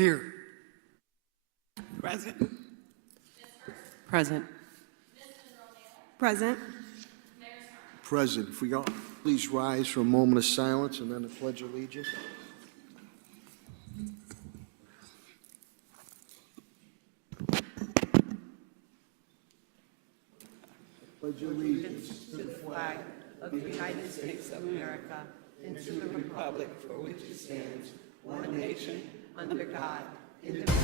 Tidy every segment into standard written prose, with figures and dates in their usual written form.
Here. Present. Present. Present. Present. If we all please rise for a moment of silence and then the Pledge of Allegiance. Pledge allegiance To the flag of the United States of America and to the republic for which it stands, one nation, under God, indivisible.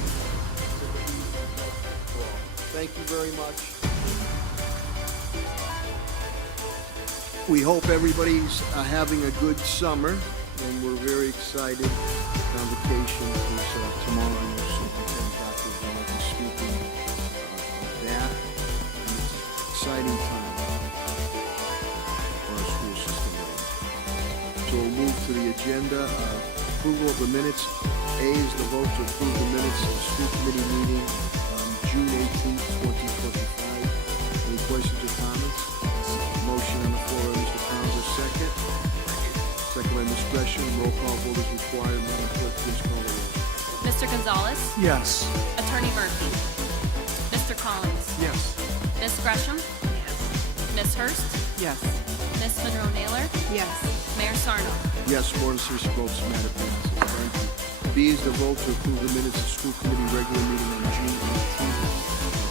Thank you very much. We hope everybody's having a good summer, and we're very excited. Convocation is tomorrow. Superintendent Dr. will be speaking of that. And it's an exciting time for our school system. So we'll move to the agenda. Approval of the minutes. A is the vote to approve the minutes of the school committee meeting on June 18th, 2025. Any questions or comments? Motion on the floor by Mr. Collins, a second. Second by Ms. Gresham. Roll call vote is required. Madam Clerk, please call the roll. Mr. Gonzalez? Yes. Attorney Murphy? Mr. Collins? Yes. Ms. Gresham? Yes. Ms. Hurst? Yes. Ms. Monroe-Naylor? Yes. Mayor Sarno? Yes, more than sufficient votes, matter passes. Thank you. B is the vote to approve the minutes of school committee regular meeting on June 18th,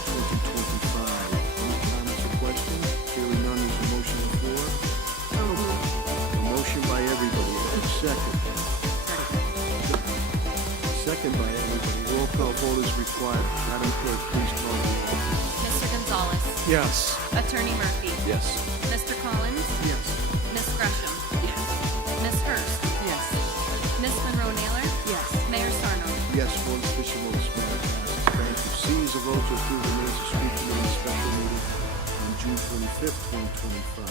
2025. Any comments or questions? Hearing none, there's a motion on the floor. A motion by everybody. A second. Second by everybody. Roll call vote is required. Madam Clerk, please call the roll. Mr. Gonzalez? Yes. Attorney Murphy? Yes. Mr. Collins? Yes. Ms. Gresham? Yes. Ms. Hurst? Yes. Ms. Monroe-Naylor? Yes. Mayor Sarno? Yes, more than sufficient votes, matter passes. Thank you. C is a vote to approve the minutes of school committee special meeting on June 25th, 2025.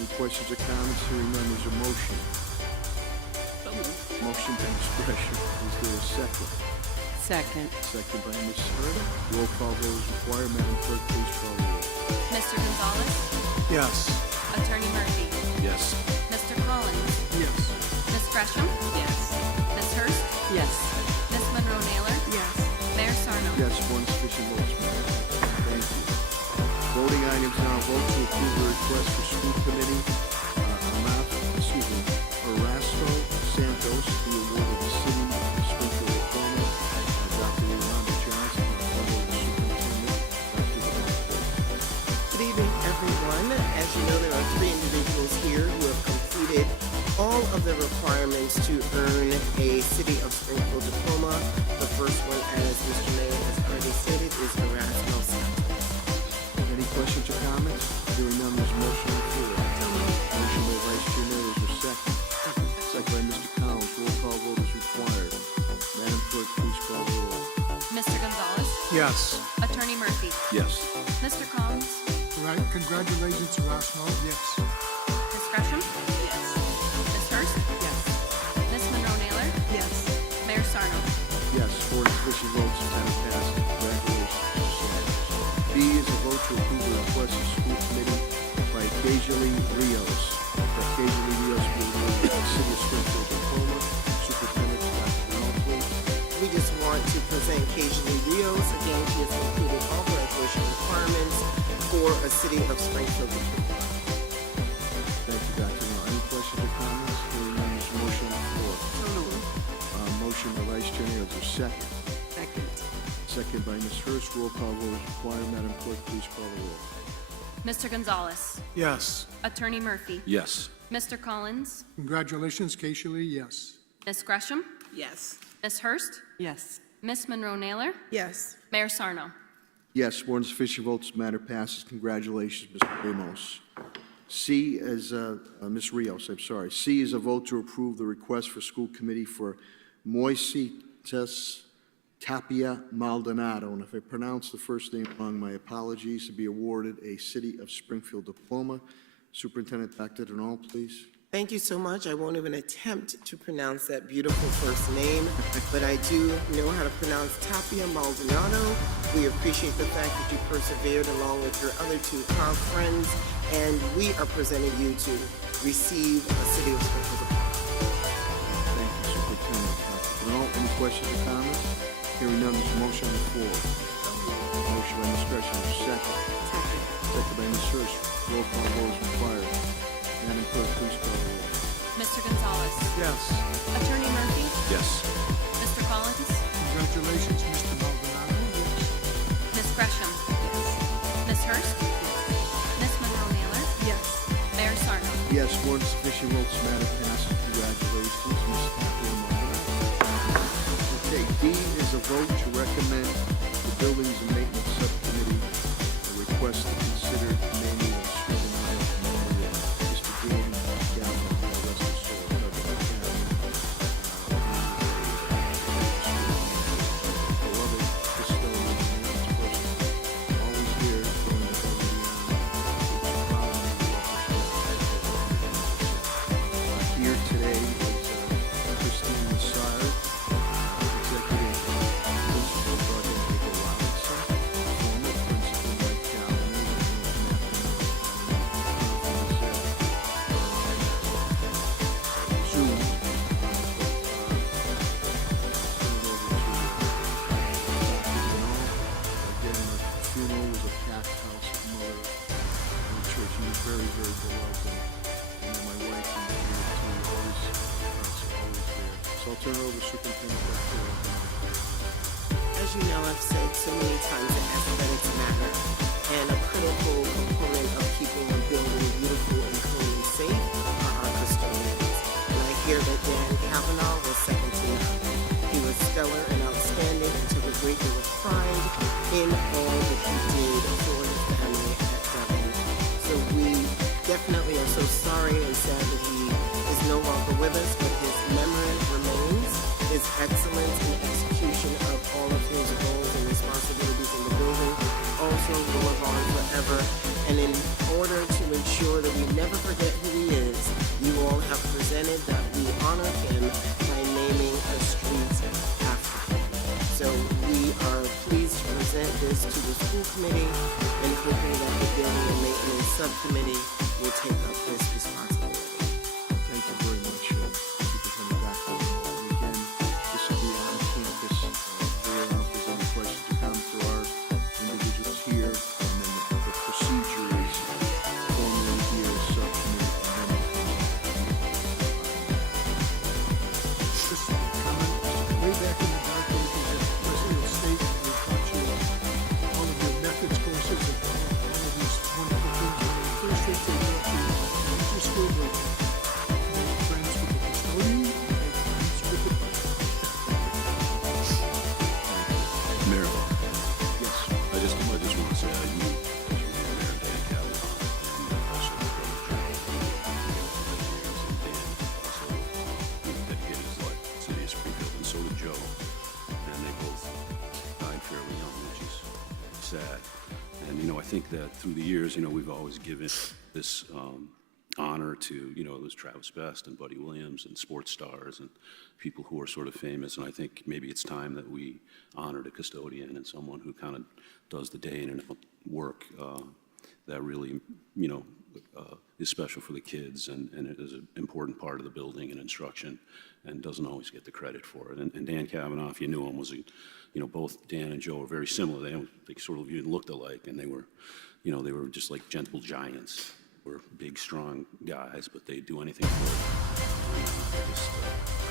Any questions or comments? Hearing none, there's a motion. Motion by Ms. Gresham. Is there a second? Second. Second by Ms. Hurd. Roll call vote is required. Madam Clerk, please call the roll. Mr. Gonzalez? Yes. Attorney Murphy? Yes. Mr. Collins? Yes. Ms. Gresham? Yes. Ms. Hurst? Yes. Ms. Monroe-Naylor? Yes. Mayor Sarno? Yes, one sufficient votes, Madam. Thank you. Voting items now. Vote to approve the request for school committee, Erasco Santos, to be awarded the city of Springfield diploma. Dr. Yolanda Johnson, fellow superintendent. Good evening, everyone. As you know, there are 3 individuals here who have completed all of the requirements to earn a City of Springfield diploma. The first one, as Mr. Mayor has already stated, is Erasmo Santos. Any questions or comments? Hearing none, there's a motion on the floor. Motion by Vice Chair Miller, is there a second? Second by Mr. Collins. Roll call vote is required. Madam Clerk, please call the roll. Mr. Gonzalez? Yes. Attorney Murphy? Yes. Mr. Collins? Right. Congratulations, Erasmo. Yes. Ms. Gresham? Yes. Ms. Hurst? Yes. Ms. Monroe-Naylor? Yes. Mayor Sarno? Yes, 4 sufficient votes, Madam passed. Congratulations. B is a vote to approve the request of school committee by Occasionally Rios. Occasionally Rios will be awarded the City of Springfield diploma. Superintendent Dr. Brown, please. We just want to present Kajali Rios. Again, she has completed all graduation requirements for a City of Springfield diploma. Thank you, Dr. Brown. Any questions or comments? Hearing none, there's a motion on the floor. Motion by Vice Chair Neal, is there a second? Second. Second by Ms. Hurst. Roll call vote is required. Madam Clerk, please call the roll. Mr. Gonzalez? Yes. Attorney Murphy? Yes. Mr. Collins? Congratulations, Keisha. Yes. Ms. Gresham? Yes. Ms. Hurst? Yes. Ms. Monroe-Naylor? Yes. Mayor Sarno? Yes, more than sufficient votes, matter passes. Congratulations, Mr. Ramos. C is, Ms. Rios, I'm sorry. C is a vote to approve the request for school committee for Moisitas Tapia Maldonado, and if I pronounce the first name wrong, my apologies, to be awarded a City of Springfield diploma. Superintendent Dr. Denal, please. Thank you so much. I won't even attempt to pronounce that beautiful first name, but I do know how to pronounce Tapia Maldonado. We appreciate the fact that you persevered along with your other 2 COG friends, and we are presenting you to receive a City of Springfield diploma. Thank you, Superintendent Dr. Denal. Any questions or comments? Hearing none, there's a motion on the floor. Motion by Ms. Gresham, second. Second by Ms. Hurst. Roll call vote is required. Madam Clerk, please call the roll. Mr. Gonzalez. Yes. Attorney Murphy. Yes. Mr. Collins. Congratulations, Mr. Maldonado. Yes. Ms. Gresham. Ms. Hurst. Ms. Monroe-Naylor. Yes. Mayor Sarno. Yes, more than sufficient votes, matter passes. Congratulations, Ms. Kathleen Maldonado. Okay, D is a vote to recommend the Buildings and Maintenance Subcommittee a request to consider naming a street and aisle memorial to Mr. Dan Galvin, the rest of soul, beloved custodian and maintenance person, always here, going above and beyond. Here today is Christine Massard, Executive Principal Garden Diego Robinson, former Principal Mike Calhoun, Zoom. Again, the funeral was a packed house of mother in the church. He was very, very beloved. And my wife and the team always there. So I'll turn it over to Superintendent Dr. As you know, I've said so many times that aesthetics matter, and a critical component of keeping a building beautiful and clean and safe are our custodians. And I hear that Dan Kavanaugh was second to none. He was stellar and outstanding and took a great deal of pride in all that he did for the family at Devon. So we definitely are so sorry and sad that he is no longer with us, but his memory remains. His excellence in execution of all of his roles and responsibilities in the building also will live on forever. And in order to ensure that we never forget who he is, you all have presented that we honor him by naming a street after him. So we are pleased to present this to the school committee and hoping that the building and maintenance subcommittee will take up this responsibility. Thank you very much, Superintendent Dr. And again, this will be on campus. There are if there's any questions or comments, there are individuals here, and then the procedure is formally here, subcommittee, and then Just a comment. Way back in the dark ages, as President of State, we taught you all of your methods courses and all of these wonderful things. One of the first things they taught you in your school was make friends with the custodian, make friends with the bus. Mayor, yes. I just want to say you, as you did Mayor Dan Kavanaugh, and also the brother Joe, and Dan also dedicated his life to the city of Springfield, and so did Joe. And they both died fairly young, which is sad. And, I think that through the years, we've always given this honor to, it was Travis Best and Buddy Williams and sports stars and people who are sort of famous. And I think maybe it's time that we honored a custodian and someone who kind of does the day in and out work that really, is special for the kids and it is an important part of the building and instruction and doesn't always get the credit for it. And Dan Kavanaugh, if you knew him, was both Dan and Joe were very similar. They sort of even looked alike, and they were just like gentle giants. Were big, strong guys, but they'd do anything for it. I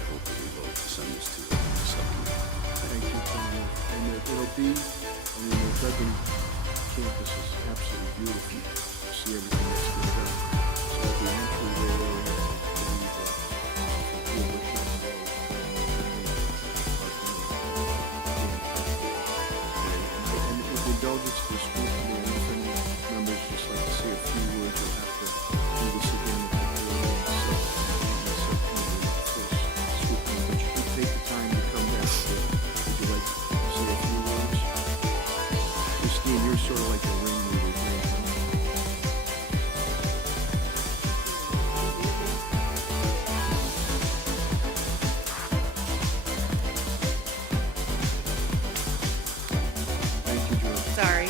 hope that we vote to send this to the subcommittee. Thank you, Tony. And it'll be, the Duggan campus is absolutely beautiful. You see everything that's been done. So at the entryway area, and with indulgence to the school committee, and if any members just like to say a few words, you'll have to do this again at the subcommittee, of course, school committee. But you could take the time to come back here. Would you like to say a few words? Christine, you're sort of like a ringleader here. Thank you, George. Sorry.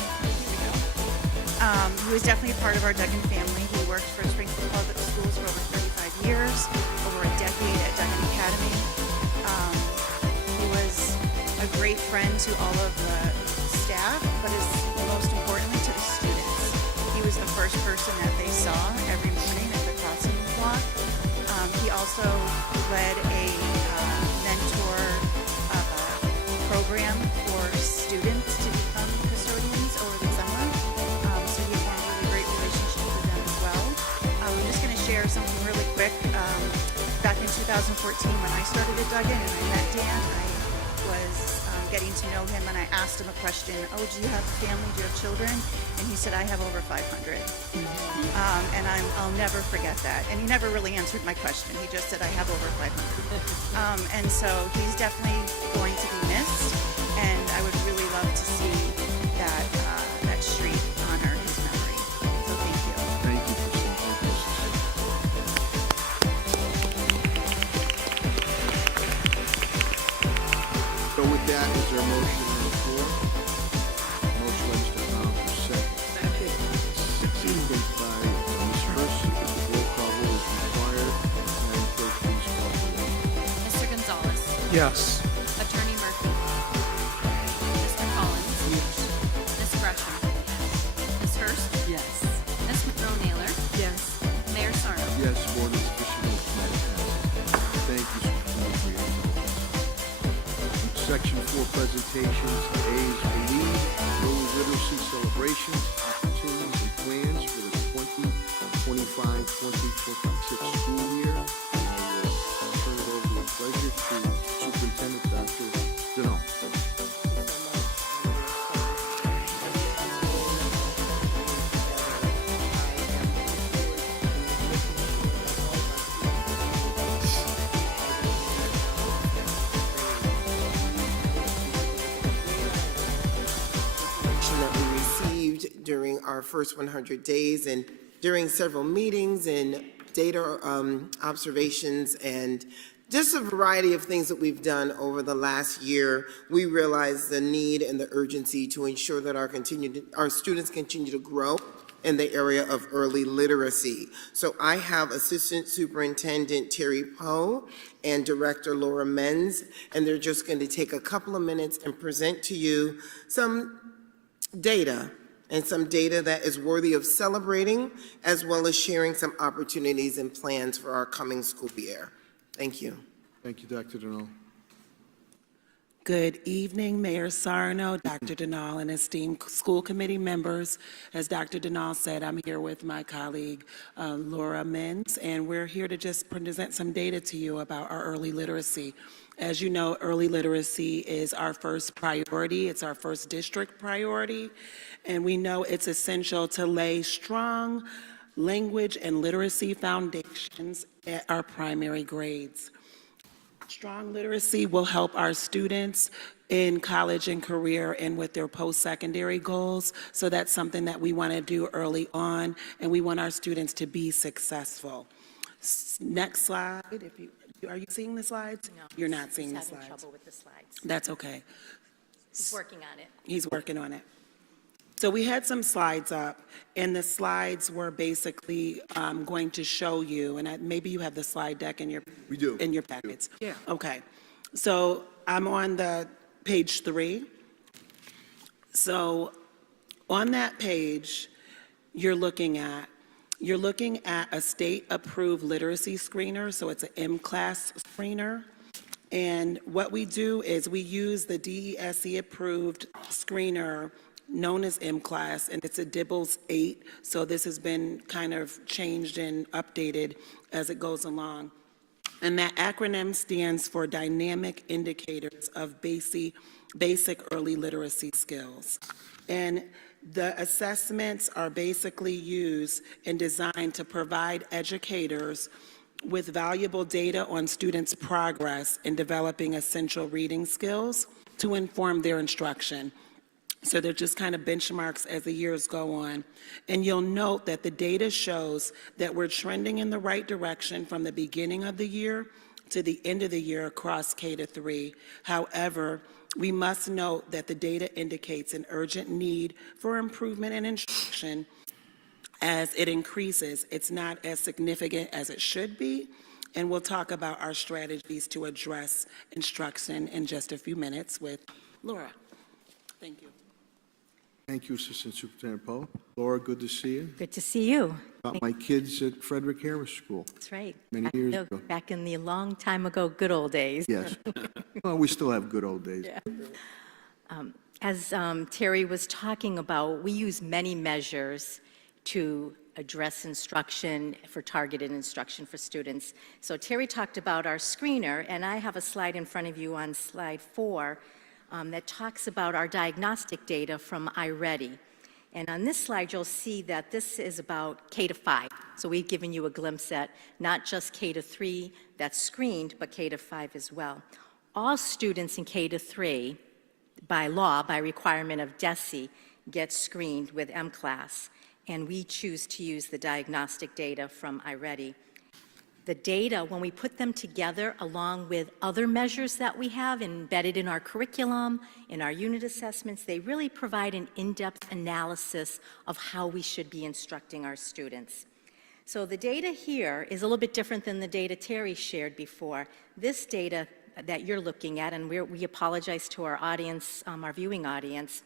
He was definitely a part of our Duggan family. He worked for Springfield Public Schools for over 35 years, over a decade at Duggan Academy. He was a great friend to all of the staff, but is most importantly to the students. He was the first person that they saw every morning at the crossing block. He also led a mentor program for students to become custodians over the summer. So he formed a really great relationship with them as well. I'm just going to share something really quick. Back in 2014, when I started at Duggan and I met Dan, I was getting to know him, and I asked him a question. Oh, do you have a family? Do you have children? And he said, I have over 500. And I'll never forget that. And he never really answered my question. He just said, I have over 500. And so he's definitely going to be missed, and I would really love to see that that street honor his memory. So thank you. Thank you, Christine. Thank you, So with that, is there a motion on the floor? Motion by Mr. Bowser, second. Second by Ms. Hurst. Roll call vote is required. Madam Clerk, please call the roll. Mr. Gonzalez. Yes. Attorney Murphy. Mr. Collins. Ms. Gresham. Ms. Hurst. Yes. Ms. Monroe-Naylor. Yes. Mayor Sarno. Yes, board is officially passes. Thank you, Superintendent, for your indulgence. Section 4 presentations. A is for lead, early literacy celebrations, opportunities and plans for the 2025-2026 school year. And I will turn it over with pleasure to Superintendent Dr. Deneau. That we received during our first 100 days and during several meetings and data observations and just a variety of things that we've done over the last year. We realized the need and the urgency to ensure that our students continue to grow in the area of early literacy. So I have Assistant Superintendent Terry Poe and Director Laura Menz, and they're just going to take a couple of minutes and present to you some data that is worthy of celebrating, as well as sharing some opportunities and plans for our coming school year. Thank you. Thank you, Dr. Deneau. Good evening, Mayor Sarno, Dr. Denal, and esteemed school committee members. As Dr. Denal said, I'm here with my colleague, Laura Menz, and we're here to just present some data to you about our early literacy. As you know, early literacy is our first priority. It's our first district priority, and we know it's essential to lay strong language and literacy foundations at our primary grades. Strong literacy will help our students in college and career and with their post-secondary goals. So that's something that we want to do early on, and we want our students to be successful. Next slide. Are you seeing the slides? No. You're not seeing the He's slides. having trouble with the slides. That's okay. He's working on it. He's working on it. So we had some slides up, and the slides were basically going to show you, and maybe you have the slide deck in your We do. in your packets. Yeah. Okay. So I'm on the page 3. So on that page, you're looking at a state-approved literacy screener. So it's an M-class screener. And what we do is we use the DESE-approved screener known as M-class, and it's a DIBELS 8. So this has been kind of changed and updated as it goes along. And that acronym stands for Dynamic Indicators of Basic Early Literacy Skills. And the assessments are basically used and designed to provide educators with valuable data on students' progress in developing essential reading skills to inform their instruction. So they're just kind of benchmarks as the years go on. And you'll note that the data shows that we're trending in the right direction from the beginning of the year to the end of the year across K-3. However, we must note that the data indicates an urgent need for improvement in instruction as it increases. It's not as significant as it should be, And we'll talk about our strategies to address instruction in just a few minutes with Laura. Thank you. Thank you, Assistant Superintendent Poe. Laura, good to see you. Good to see you. Got my kids at Frederick Harris School. That's right. Many Back- years no, ago. Back in the long time ago, good old days. Yes. Well, we still have good old days. As Terry was talking about, we use many measures to address instruction for targeted instruction for students. So Terry talked about our screener, and I have a slide in front of you on slide 4 that talks about our diagnostic data from iReady. And on this slide, you'll see that this is about K to 5. So we've given you a glimpse at not just K to 3 that's screened, but K to 5 as well. All students in K to 3, by law, by requirement of DESE, get screened with M-Class, and we choose to use the diagnostic data from iReady. The data, when we put them together along with other measures that we have embedded in our curriculum, in our unit assessments, they really provide an in-depth analysis of how we should be instructing our students. So the data here is a little bit different than the data Terry shared before. This data that you're looking at, and we apologize to our audience, our viewing audience,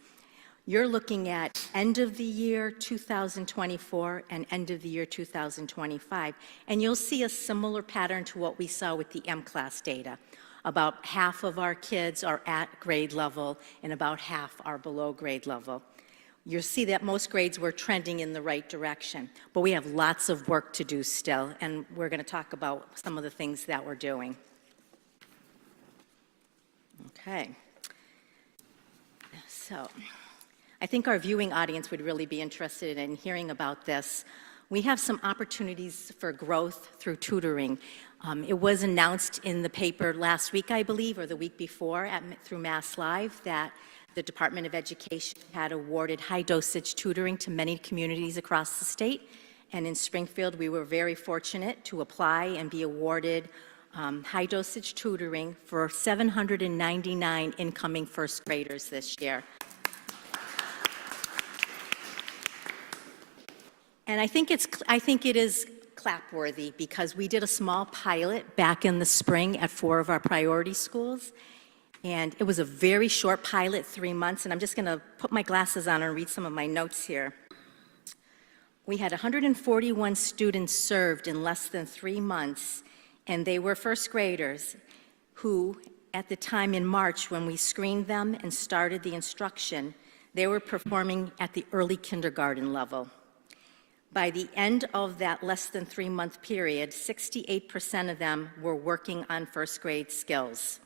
you're looking at end of the year 2024 and end of the year 2025. And you'll see a similar pattern to what we saw with the M-Class data. About half of our kids are at grade level and about half are below grade level. You'll see that most grades were trending in the right direction, but we have lots of work to do still, and we're going to talk about some of the things that we're doing. Okay. So, I think our viewing audience would really be interested in hearing about this. We have some opportunities for growth through tutoring. It was announced in the paper last week, I believe, or the week before through Mass Live that the Department of Education had awarded high-dosage tutoring to many communities across the state. And in Springfield, we were very fortunate to apply and be awarded high-dosage tutoring for 799 incoming first graders this year. And I think it is clap-worthy because we did a small pilot back in the spring at 4 of our priority schools. And it was a very short pilot, 3 months. And I'm just going to put my glasses on and read some of my notes here. We had 141 students served in less than 3 months. And they were first graders who, at the time in March when we screened them and started the instruction, they were performing at the early kindergarten level. By the end of that less than 3 month period, 68% of them were working on first grade skills.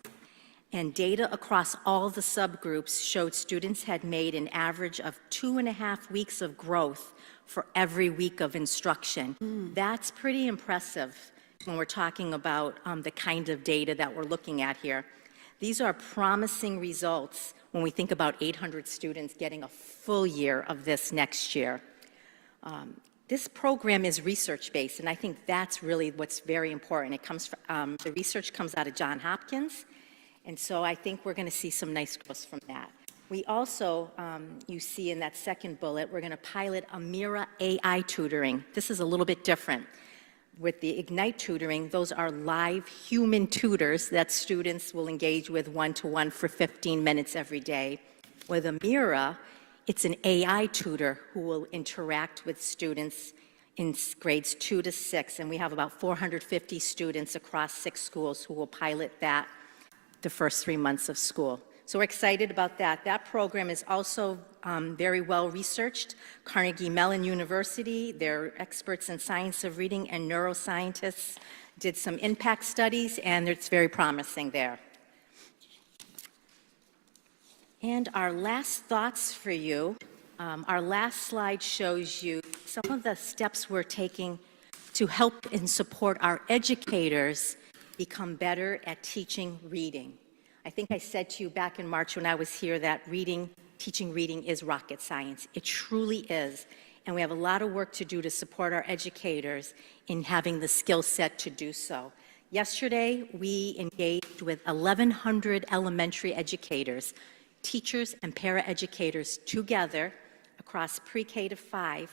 And data across all the subgroups showed students had made an average of 2.5 weeks of growth for every week of instruction. That's pretty impressive when we're talking about the kind of data that we're looking at here. These are promising results when we think about 800 students getting a full year of this next year. This program is research-based, and I think that's really what's very important. It comes from, the research comes out of Johns Hopkins, and so I think we're going to see some nice growth from that. We also, you see in that second bullet, we're going to pilot a Mira AI tutoring. This is a little bit different. With the Ignite tutoring, those are live human tutors that students will engage with one-to-one for 15 minutes every day. With Amira, it's an AI tutor who will interact with students in grades 2 to 6, and we have about 450 students across 6 schools who will pilot that the first 3 months of school. So we're excited about that. That program is also very well researched. Carnegie Mellon University, they're experts in science of reading, and neuroscientists did some impact studies, and it's very promising there. And our last thoughts for you, our last slide shows you some of the steps we're taking to help and support our educators become better at teaching reading. I think I said to you back in March when I was here that teaching reading is rocket science. It truly is. And we have a lot of work to do to support our educators in having the skill set to do so. Yesterday, we engaged with 1,100 elementary educators, teachers and paraeducators together across pre-K to 5,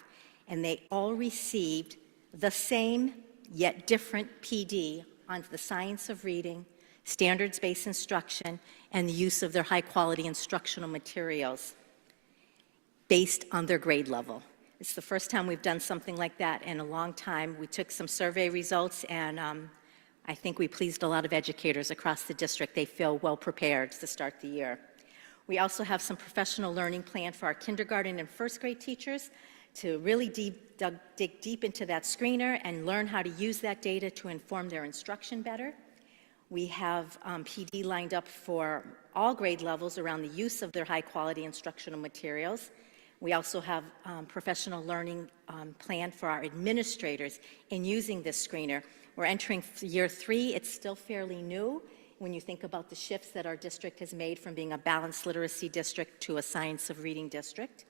and they all received the same yet different PD onto the science of reading, standards-based instruction, and the use of their high-quality instructional materials based on their grade level. It's the first time we've done something like that in a long time. We took some survey results, and I think we pleased a lot of educators across the district. They feel well prepared to start the year. We also have some professional learning plan for our kindergarten and first grade teachers to really dig deep into that screener and learn how to use that data to inform their instruction better. We have PD lined up for all grade levels around the use of their high-quality instructional materials. We also have professional learning planned for our administrators in using this screener. We're entering year 3. It's still fairly new when you think about the shifts that our district has made from being a balanced literacy district to a science of reading district.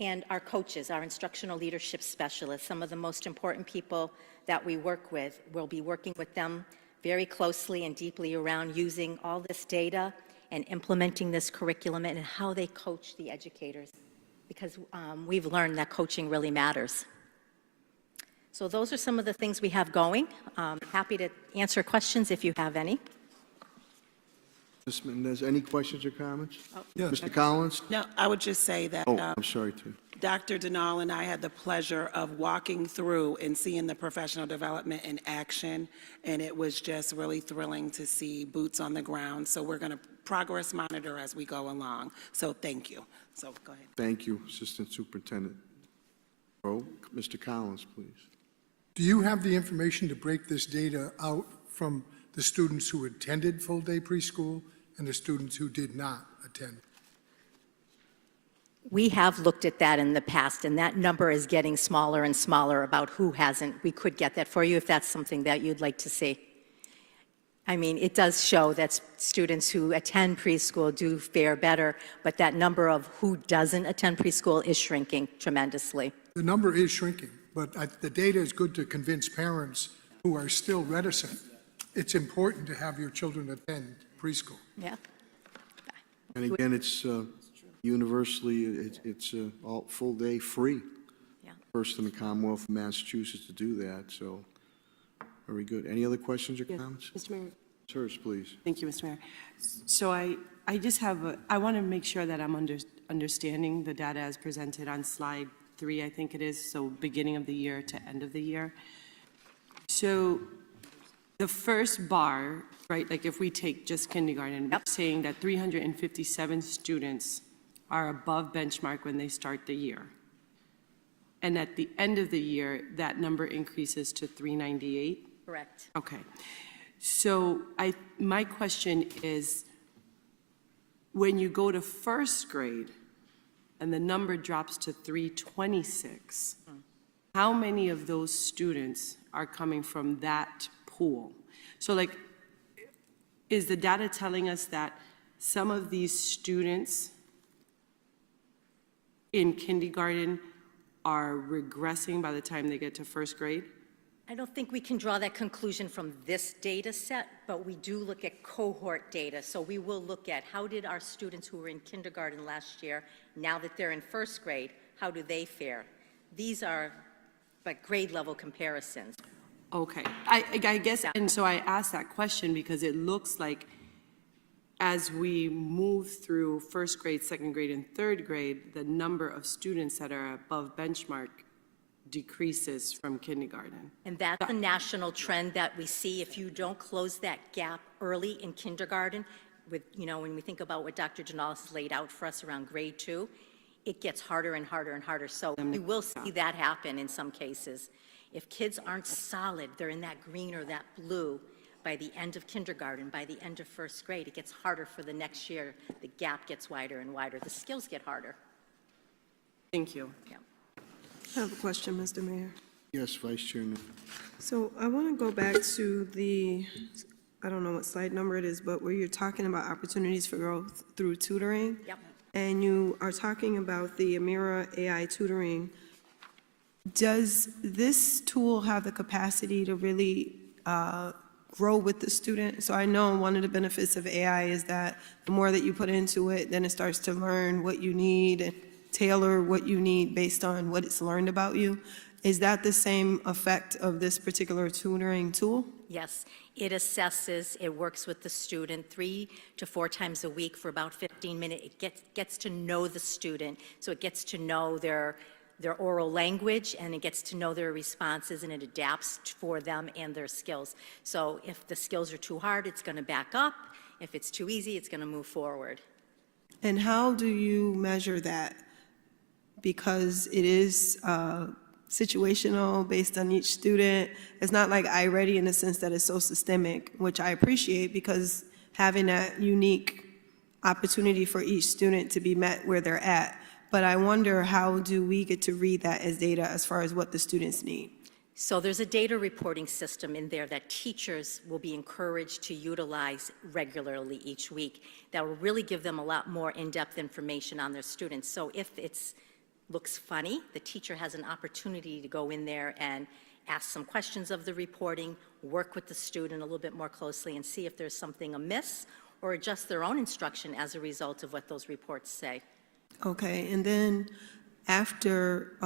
And our coaches, our instructional leadership specialists, some of the most important people that we work with, we'll be working with them very closely and deeply around using all this data and implementing this curriculum and how they coach the educators, because we've learned that coaching really matters. So those are some of the things we have going. Happy to answer questions if you have any. Ms. Mendez, any questions or comments? Yes. Mr. Collins? No, I would just say that Oh, I'm sorry, too. Dr. Denal and I had the pleasure of walking through and seeing the professional development in action, and it was just really thrilling to see boots on the ground. So we're going to progress monitor as we go along. So thank you. So go ahead. Thank you, Assistant Superintendent. Mr. Collins, please. Do you have the information to break this data out from the students who attended full-day preschool and the students who did not attend? We have looked at that in the past, and that number is getting smaller and smaller about who hasn't. We could get that for you if that's something that you'd like to see. I mean, it does show that students who attend preschool do fare better, but that number of who doesn't attend preschool is shrinking tremendously. The number is shrinking, but the data is good to convince parents who are still reticent. It's important to have your children attend preschool. Yeah. And again, it's universally, it's all full day free. Yeah. First in the Commonwealth of Massachusetts to do that, so very good. Any other questions or comments? Mr. Mayor. Sirs, please. Thank you, Mr. Mayor. So I just have I want to make sure that I'm understanding the data as presented on slide 3, I think it is, so beginning of the year to end of the year. So the first bar, right, like if we take just kindergarten, Yep. saying that 357 students are above benchmark when they start the year. And at the end of the year, that number increases to 398? Correct. Okay. So my question is, when you go to first grade and the number drops to 326, how many of those students are coming from that pool? So like, is the data telling us that some of these students in kindergarten are regressing by the time they get to first grade? I don't think we can draw that conclusion from this data set, but we do look at cohort data. So we will look at how did our students who were in kindergarten last year, now that they're in first grade, how do they fare? These are like grade level comparisons. Okay, I guess, and so I asked that question because it looks like as we move through first grade, second grade, and third grade, the number of students that are above benchmark decreases from kindergarten. And that's a national trend that we see. If you don't close that gap early in kindergarten, with, you know, when we think about what Dr. Janalis laid out for us around grade 2, it gets harder and harder and harder. So you will see that happen in some cases. If kids aren't solid, they're in that green or that blue by the end of kindergarten, by the end of first grade, it gets harder for the next year. The gap gets wider and wider. The skills get harder. Thank you. Yeah. I have a question, Mr. Mayor. Yes, Vice Chairman. So I want to go back to the, I don't know what slide number it is, but where you're talking about opportunities for growth through tutoring. Yep. And you are talking about the Amira AI tutoring. Does this tool have the capacity to really grow with the student? So I know one of the benefits of AI is that the more that you put into it, then it starts to learn what you need and tailor what you need based on what it's learned about you. Is that the same effect of this particular tutoring tool? Yes, It assesses, it works with the student 3 to 4 times a week for about 15 minutes. It gets to know the student, so it gets to know their oral language, and it gets to know their responses, and it adapts for them and their skills. So if the skills are too hard, it's going to back up. If it's too easy, it's going to move forward. And how do you measure that? Because it is situational, based on each student. It's not like iReady in the sense that it's so systemic, which I appreciate, because having that unique opportunity for each student to be met where they're at. But I wonder, how do we get to read that as data as far as what the students need? So there's a data reporting system in there that teachers will be encouraged to utilize regularly each week that will really give them a lot more in-depth information on their students. So if it's looks funny, the teacher has an opportunity to go in there and ask some questions of the reporting, work with the student a little bit more closely, and see if there's something amiss, or adjust their own instruction as a result of what those reports say. Okay, and then after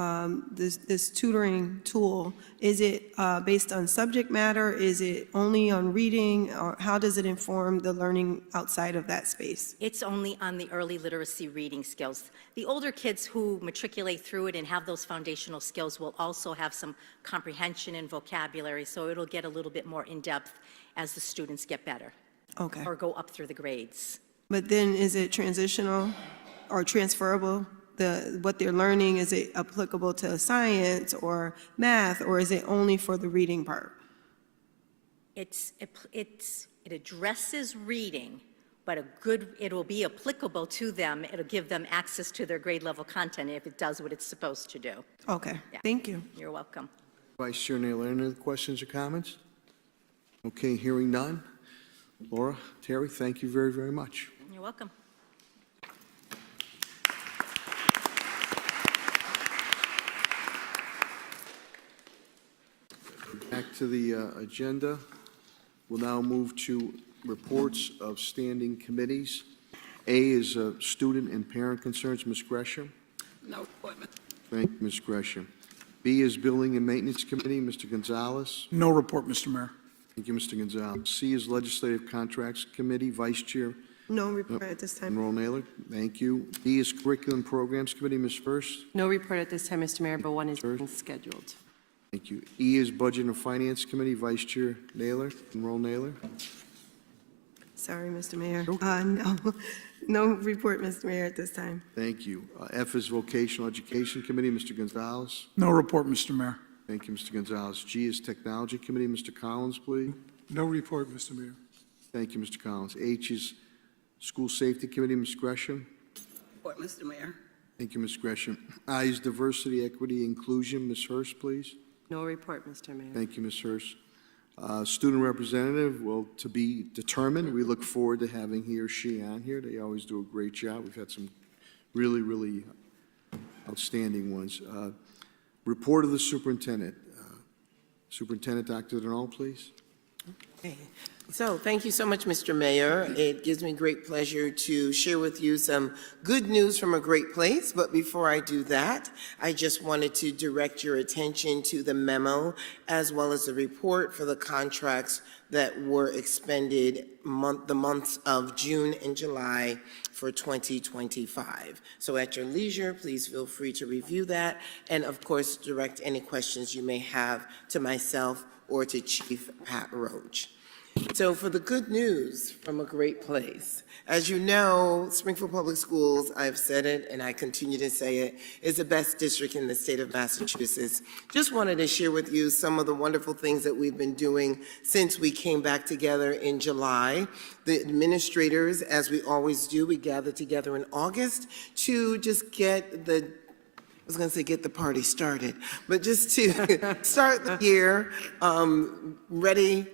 this tutoring tool, is it based on subject matter? Is it only on reading? Or how does it inform the learning outside of that space? It's only on the early literacy reading skills. The older kids who matriculate through it and have those foundational skills will also have some comprehension and vocabulary, so it'll get a little bit more in-depth as the students get better. Okay. Or go up through the grades. But then is it transitional or transferable? What they're learning, is it applicable to science or math, or is it only for the reading part? It addresses reading, but it'll be applicable to them. It'll give them access to their grade level content if it does what it's supposed to do. Okay, Yeah. thank you. You're welcome. Vice Chair Naylor, any other questions or comments? Okay, hearing none. Laura, Terry, thank you very, very much. You're welcome. Back to the agenda. We'll now move to reports of standing committees. A is student and parent concerns. Ms. Gresham. No appointment. Thank you, Ms. Gresham. B is Building and Maintenance Committee. Mr. Gonzalez. No report, Mr. Mayor. Thank you, Mr. Gonzalez. C is Legislative Contracts Committee. Vice Chair No report at this time. Enroll Naylor. Thank you. D is Curriculum Programs Committee. Ms. First. No report at this time, Mr. Mayor, but one is being scheduled. Thank you. E is Budget and Finance Committee. Vice Chair Naylor. Enroll Naylor. Sorry, Mr. Mayor. No report, Mr. Mayor, at this time. Thank you. F is Vocational Education Committee. Mr. Gonzalez. No report, Mr. Mayor. Thank you, Mr. Gonzalez. G is Technology Committee. Mr. Collins, please. No report, Mr. Mayor. Thank you, Mr. Collins. H is School Safety Committee. Ms. Gresham. Report, Mr. Mayor. Thank you, Ms. Gresham. I is Diversity, Equity, Inclusion. Ms. Hurst, please. No report, Mr. Mayor. Thank you, Ms. Hurst. Student representative, well, to be determined. We look forward to having he or she on here. They always do a great job. We've had some really, really outstanding ones. Report of the superintendent. Superintendent Dr. Denal, please. Okay. So thank you so much, Mr. Mayor. It gives me great pleasure to share with you some good news from a great place. But before I do that, I just wanted to direct your attention to the memo as well as the report for the contracts that were expended the months of June and July for 2025. So at your leisure, please feel free to review that, and of course, direct any questions you may have to myself or to Chief Pat Roach. So for the good news from a great place, as you know, Springfield Public Schools, I've said it and I continue to say it, is the best district in the state of Massachusetts. Just wanted to share with you some of the wonderful things that we've been doing since we came back together in July. The administrators, as we always do, we gather together in August to just get the get the party started, but just to start the year ready,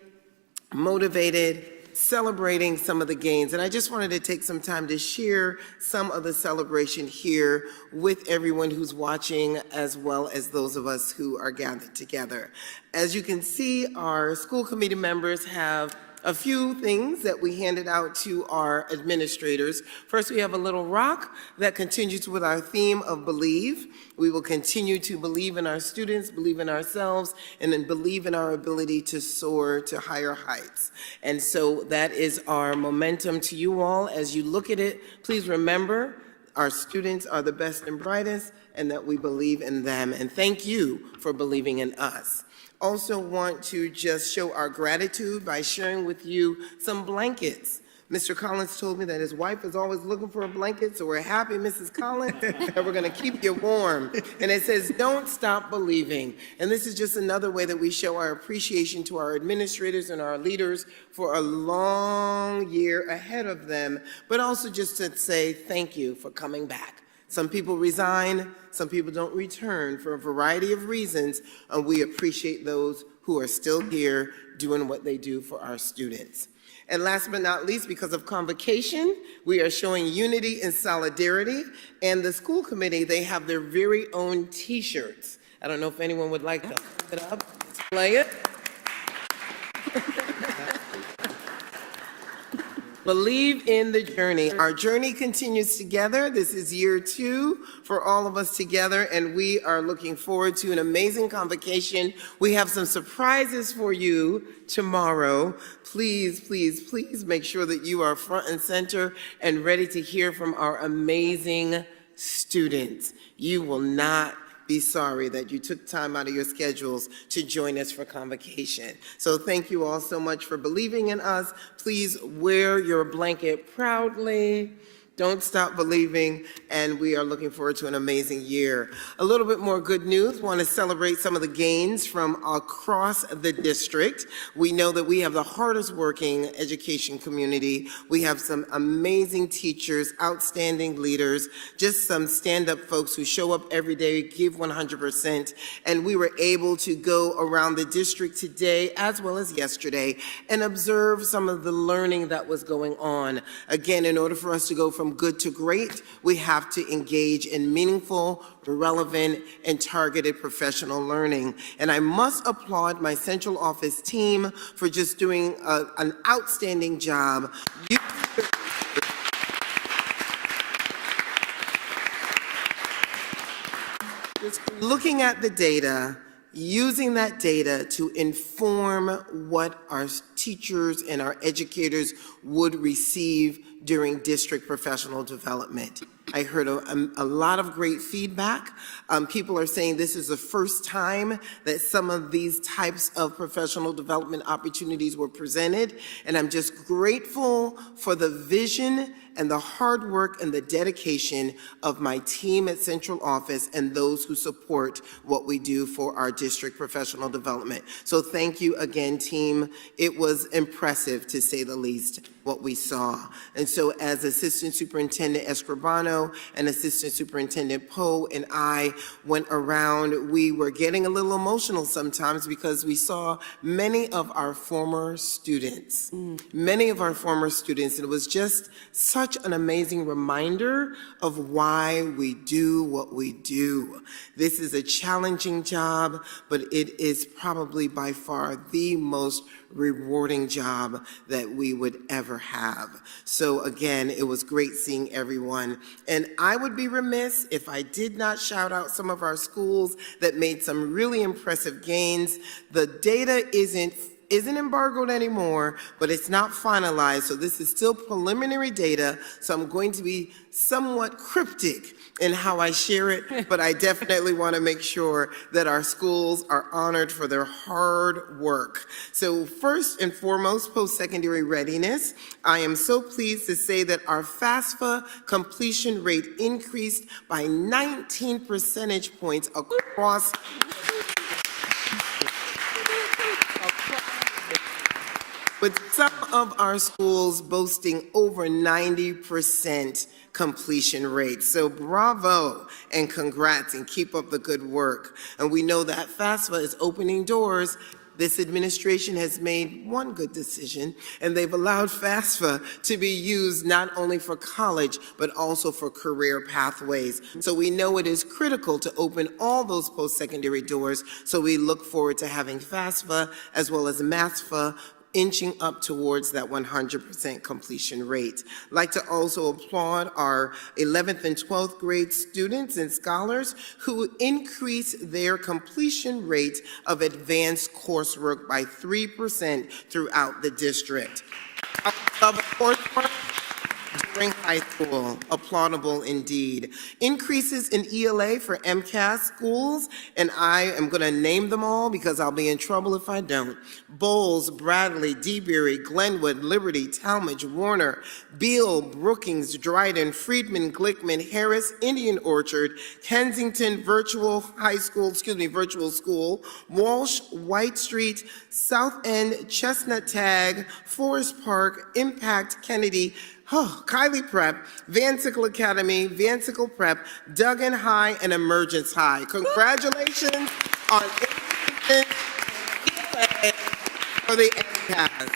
motivated, celebrating some of the gains. And I just wanted to take some time to share some of the celebration here with everyone who's watching, as well as those of us who are gathered together. As you can see, our school committee members have a few things that we handed out to our administrators. First, we have a little rock that continues with our theme of believe. We will continue to believe in our students, believe in ourselves, and then believe in our ability to soar to higher heights. And so that is our momentum to you all. As you look at it, please remember our students are the best and brightest, and that we believe in them. And thank you for believing in us. Also want to just show our gratitude by sharing with you some blankets. Mr. Collins told me that his wife is always looking for a blanket, so we're happy, Mrs. Collins, that we're gonna keep you warm. And it says, don't stop believing. And this is just another way that we show our appreciation to our administrators and our leaders for a long year ahead of them, but also just to say thank you for coming back. Some people resign, some people don't return for a variety of reasons, and we appreciate those who are still here doing what they do for our students. And last but not least, because of convocation, we are showing unity and solidarity, and the school committee, they have their very own t-shirts. I don't know if anyone would like to put it up, display it. Believe in the journey. Our journey continues together. This is year 2 for all of us together, and we are looking forward to an amazing convocation. We have some surprises for you tomorrow. Please, please, please make sure that you are front and center and ready to hear from our amazing students. You will not be sorry that you took time out of your schedules to join us for convocation. So thank you all so much for believing in us. Please wear your blanket proudly. Don't stop believing, and we are looking forward to an amazing year. A little bit more good news. Want to celebrate some of the gains from across the district. We know that we have the hardest working education community. We have some amazing teachers, outstanding leaders, just some stand-up folks who show up every day, give 100%, and we were able to go around the district today as well as yesterday and observe some of the learning that was going on. Again, in order for us to go from good to great, we have to engage in meaningful, relevant, and targeted professional learning. And I must applaud my central office team for just doing an outstanding job. Just looking at the data, using that data to inform what our teachers and our educators would receive during district professional development. I heard a lot of great feedback. People are saying this is the first time that some of these types of professional development opportunities were presented, and I'm just grateful for the vision and the hard work and the dedication of my team at Central Office and those who support what we do for our district professional development. So thank you again, team. It was impressive, to say the least, what we saw. And so as Assistant Superintendent Escribano and Assistant Superintendent Poe and I went around, we were getting a little emotional sometimes because we saw many of our former students, and it was just such an amazing reminder of why we do what we do. This is a challenging job, but it is probably by far the most rewarding job that we would ever have. So again, it was great seeing everyone. And I would be remiss if I did not shout out some of our schools that made some really impressive gains. The data isn't embargoed anymore, but it's not finalized, so this is still preliminary data, so I'm going to be somewhat cryptic in how I share it, but I definitely want to make sure that our schools are honored for their hard work. So first and foremost, post-secondary readiness. I am so pleased to say that our FAFSA completion rate increased by 19 percentage points across with some of our schools boasting over 90% completion rate. So bravo and congrats, and keep up the good work. And we know that FAFSA is opening doors. This administration has made one good decision, and they've allowed FAFSA to be used not only for college, but also for career pathways. So we know it is critical to open all those post-secondary doors, so we look forward to having FAFSA as well as MASFA inching up towards that 100% completion rate. I'd like to also applaud our 11th and 12th grade students and scholars who increased their completion rate of advanced coursework by 3% throughout the district. Of coursework during high school, applaudable indeed. Increases in ELA for MCAS schools, and I am going to name them all because I'll be in trouble if I don't. Bowles, Bradley, DeBerry, Glenwood, Liberty, Talmadge, Warner, Beale, Brookings, Dryden, Friedman, Glickman, Harris, Indian Orchard, Kensington Virtual School, Walsh, White Street, South End, Chestnut Tag, Forest Park, Impact, Kennedy, Kylie Prep, Van Sickle Academy, Van Sickle Prep, Duggan High, and Emergence High. Congratulations on for the MCAS.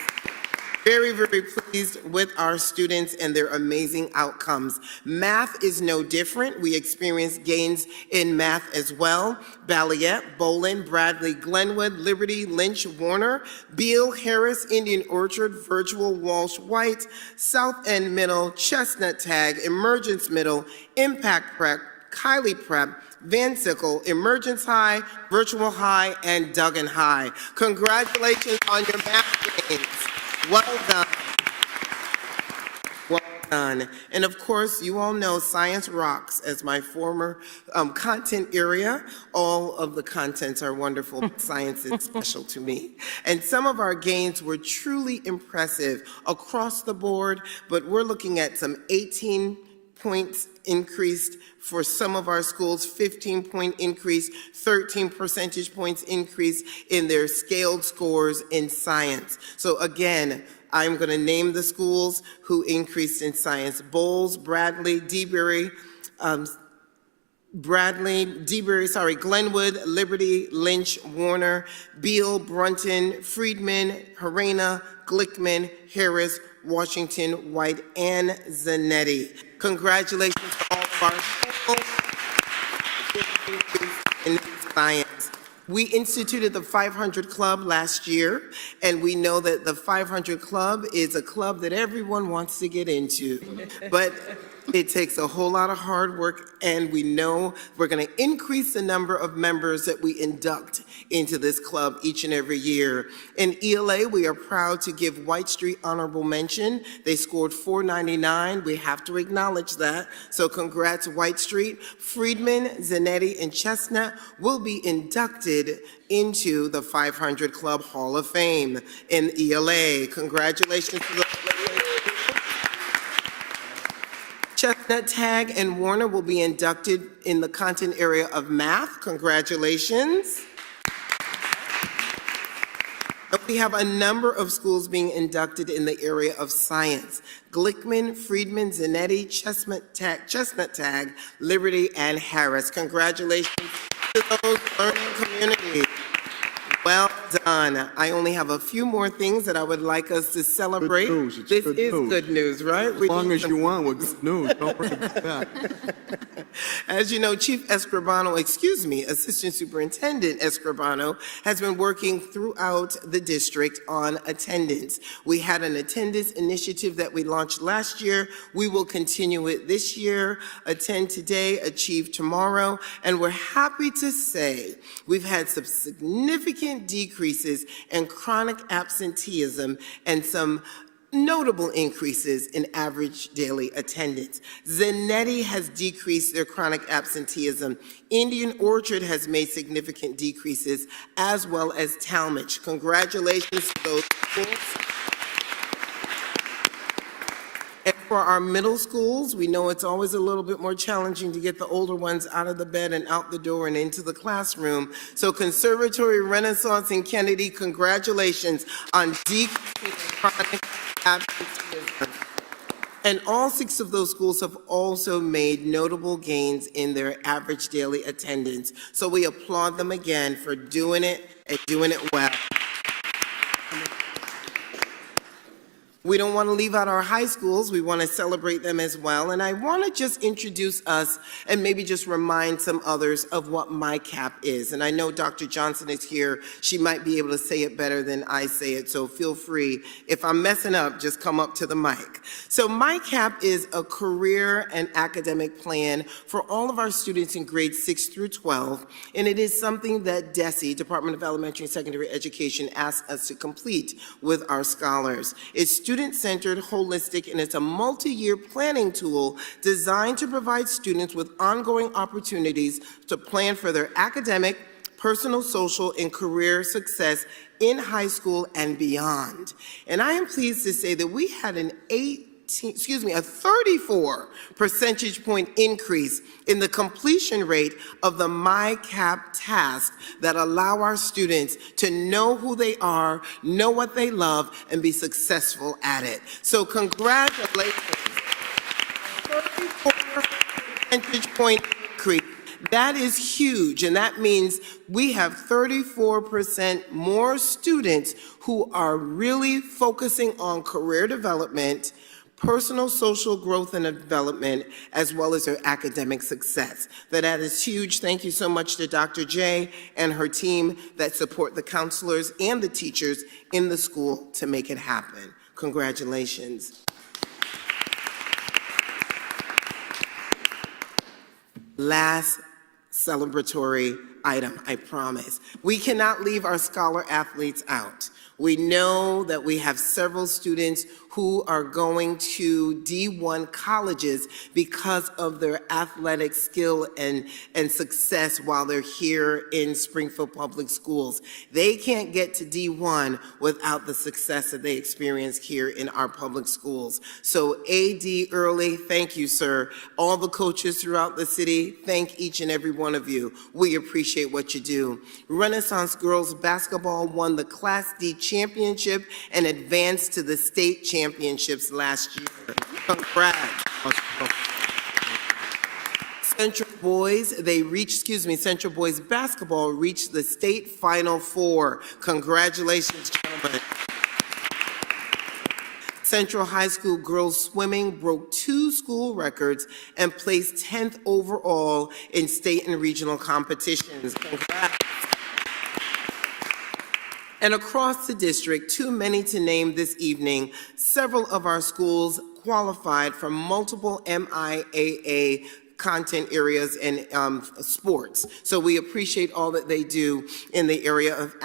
Very, very pleased with our students and their amazing outcomes. Math is no different. We experienced gains in math as well. Balliet, Bolin, Bradley, Glenwood, Liberty, Lynch, Warner, Beale, Harris, Indian Orchard, Virtual, Walsh, White, South End Middle, Chestnut Tag, Emergence Middle, Impact Prep, Kylie Prep, Van Sickle, Emergence High, Virtual High, and Duggan High. Congratulations on your math gains. Well done. Well done. And of course, you all know Science Rocks as my former content area. All of the contents are wonderful. Science is special to me. And some of our gains were truly impressive across the board, but we're looking at some 18 points increased for some of our schools, 15-point increase, 13 percentage points increase in their scaled scores in science. So again, I'm going to name the schools who increased in science. Bowles, Bradley, DeBerry, Glenwood, Liberty, Lynch, Warner, Beale, Brunton, Friedman, Harena, Glickman, Harris, Washington, White, and Zanetti. Congratulations to all of our schools in science. We instituted the 500 Club last year, and we know that the 500 Club is a club that everyone wants to get into. But it takes a whole lot of hard work, and we know we're going to increase the number of members that we induct into this club each and every year. In ELA, we are proud to give White Street honorable mention. They scored 499. We have to acknowledge that. So congrats, White Street. Friedman, Zanetti, and Chestnut will be inducted into the 500 Club Hall of Fame in ELA. Congratulations to the Chestnut Tag and Warner will be inducted in the content area of math. Congratulations. We have a number of schools being inducted in the area of science. Glickman, Friedman, Zanetti, Chestnut Tag, Liberty, and Harris. Congratulations to those learning communities. Well done. I only have a few more things that I would like us to celebrate. Good news. It's This good is news. good news, right? As long as you want with good news, don't bring it back. As you know, Assistant Superintendent Escribano has been working throughout the district on attendance. We had an attendance initiative that we launched last year. We will continue it this year. Attend today, achieve tomorrow. And we're happy to say we've had some significant decreases in chronic absenteeism and some notable increases in average daily attendance. Zanetti has decreased their chronic absenteeism. Indian Orchard has made significant decreases, as well as Talmadge. Congratulations to those schools. And for our middle schools, we know it's always a little bit more challenging to get the older ones out of the bed and out the door and into the classroom. So Conservatory, Renaissance, and Kennedy, congratulations on decreasing chronic absenteeism. And all 6 of those schools have also made notable gains in their average daily attendance. So we applaud them again for doing it and doing it well. We don't want to leave out our high schools. We want to celebrate them as well. And I want to just introduce us and maybe just remind some others of what MyCap is. And I know Dr. Johnson is here. She might be able to say it better than I say it, so feel free. If I'm messing up, just come up to the mic. So MyCap is a career and academic plan for all of our students in grades 6 through 12, and it is something that DESE, Department of Elementary and Secondary Education, asks us to complete with our scholars. It's student-centered, holistic, and it's a multi-year planning tool designed to provide students with ongoing opportunities to plan for their academic, personal, social, and career success in high school and beyond. And I am pleased to say that we had a 34 percentage point increase in the completion rate of the MyCap task that allow our students to know who they are, know what they love, and be successful at it. So congratulations. 34 percentage point increase. That is huge, and that means we have 34% more students who are really focusing on career development, personal social growth and development, as well as their academic success. That is huge. Thank you so much to Dr. J and her team that support the counselors and the teachers in the school to make it happen. Congratulations. Last celebratory item, I promise. We cannot leave our scholar athletes out. We know that we have several students who are going to D1 colleges because of their athletic skill and success while they're here in Springfield Public Schools. They can't get to D1 without the success that they experience here in our public schools. So AD Early, thank you, sir. All the coaches throughout the city, thank each and every one of you. We appreciate what you do. Renaissance Girls Basketball won the Class D championship and advanced to the state championships last year. Congrats. Central Boys, Central Boys Basketball reached the state Final Four. Congratulations, gentlemen. Central High School girls swimming broke 2 school records and placed 10th overall in state and regional competitions. Congrats. And across the district, too many to name this evening, several of our schools qualified for multiple MIAA content areas and sports. So we appreciate all that they do in the area of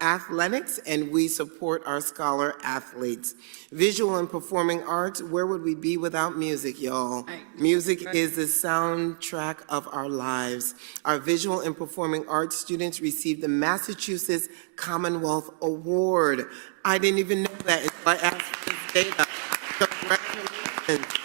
athletics, and we support our scholar athletes. Visual and performing arts, where would we be without music, y'all? Music is the soundtrack of our lives. Our visual and performing arts students received the Massachusetts Commonwealth Award. I didn't even know that until I asked for this data. Congratulations.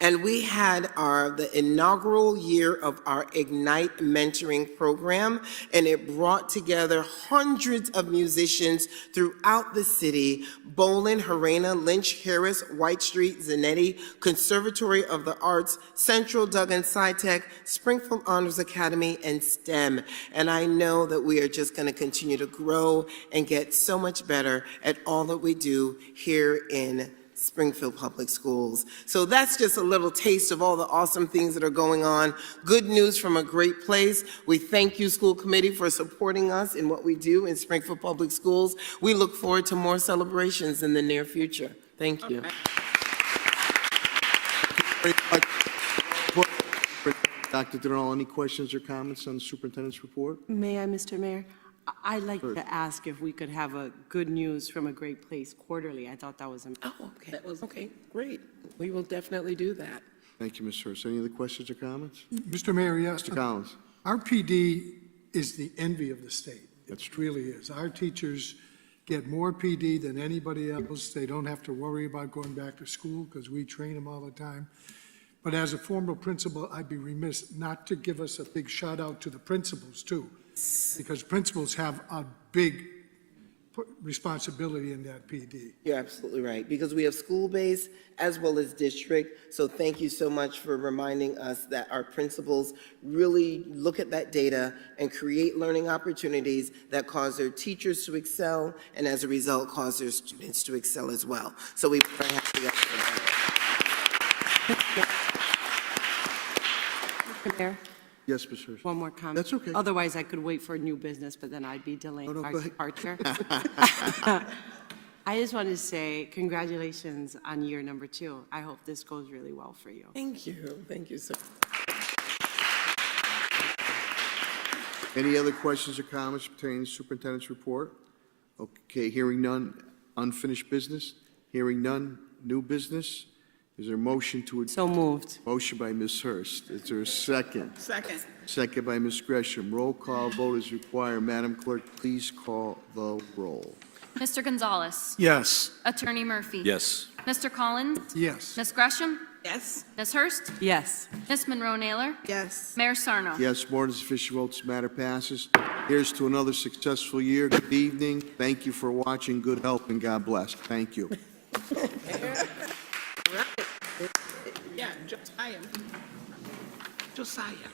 And we had the inaugural year of our Ignite mentoring program, and it brought together hundreds of musicians throughout the city: Bolin, Harena, Lynch, Harris, White Street, Zanetti, Conservatory of the Arts, Central, Duggan, SciTech, Springfield Honors Academy, and STEM. And I know that we are just going to continue to grow and get so much better at all that we do here in Springfield Public Schools. So that's just a little taste of all the awesome things that are going on. Good news from a great place. We thank you, school committee, for supporting us in what we do in Springfield Public Schools. We look forward to more celebrations in the near future. Thank you. Dr. Durrell, any questions or comments on the superintendent's report? May I, Mr. Mayor? I'd like to ask if we could have a good news from a great place quarterly. I thought that was important. Oh, okay. That was okay. Great. We will definitely do that. Thank you, Ms. Hurst. Any other questions or comments? Mr. Mayor, yeah. Mr. Collins. Our PD is the envy of the state. It really is. Our teachers get more PD than anybody else. They don't have to worry about going back to school because we train them all the time. But as a former principal, I'd be remiss not to give us a big shout out to the principals too, because principals have a big responsibility in that PD. You're absolutely right, because we have school-based as well as district. So thank you so much for reminding us that our principals really look at that data and create learning opportunities that cause their teachers to excel, and as a result, cause their students to excel as well. So we very happy for that. Mayor, Yes, Ms. Hurst. one more comment. That's okay. Otherwise, I could wait for new business, but then I'd be delaying No, our go ahead. departure. I just wanted to say congratulations on year number 2. I hope this goes really well for you. Thank you. Thank you, sir. Any other questions or comments pertaining to the superintendent's report? Okay, hearing none. Unfinished business? Hearing none. New business? Is there a motion to? So moved. Motion by Ms. Hurst. Is there a second? Second. Second by Ms. Gresham. Roll call vote is required. Madam Clerk, please call the roll. Mr. Gonzalez. Yes. Attorney Murphy. Yes. Mr. Collins. Yes. Ms. Gresham. Yes. Ms. Hurst. Yes. Ms. Monroe Naylor. Yes. Mayor Sarno. Yes, more than sufficient votes, the matter passes. Here's to another successful year. Good evening. Thank you for watching. Good health and God bless. Thank you. Yeah, Josiah. Josiah.